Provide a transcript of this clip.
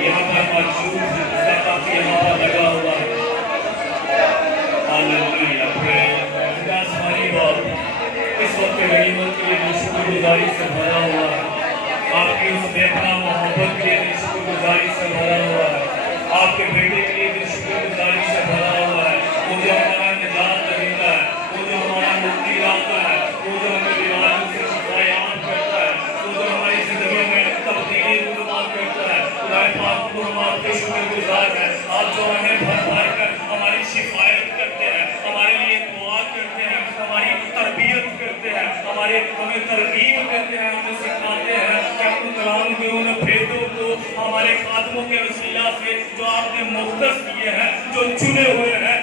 यहाँ पर मौजूद है, उसका काफी यहाँ पर लगा हुआ है। हालेलुया, प्रेज़ आसमानी बाप इस वक्त गनीमत के लिए शुक्रगुजारी से भरा हुआ है। आपकी उस बेपनाह मोहब्बत के लिए शुक्रगुजारी से भरा हुआ है। आपके बेटे के लिए शुक्रगुजारी से भरा हुआ है। वो जो हमारा निजात देता है, वो जो हमारा मुक्ति लाता है, वो जो हमें बीमारियों से शिफायात करता है, वो जो हमारी जिंदगी में तब्दीली रुनुमा करता है। खुदाए पाक को हम आपके शुक्रगुजार हैं। आप जो हमें भर भर कर हमारी शिफायत करते हैं, हमारे लिए दुआ करते हैं, हमारी तरबियत करते हैं, हमें तरगीब करते हैं, हमें सिखाते हैं कि अपने कलाम के उन भेदों को हमारे खादमों के वसीला से जो आपने मुख्तस किए हैं, जो चुने हुए हैं,